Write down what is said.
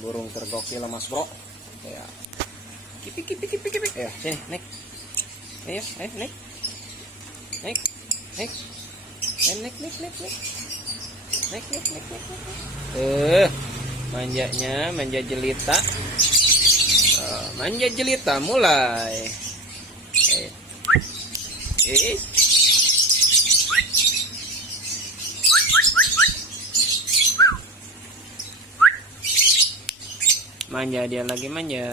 burung tergokil mas bro. Ya. Kipik. Ya, sini, naik. Ayo, naik. Naik. Manjanya, manja jelita. Manja jelita mulai. Manja dia lagi manja.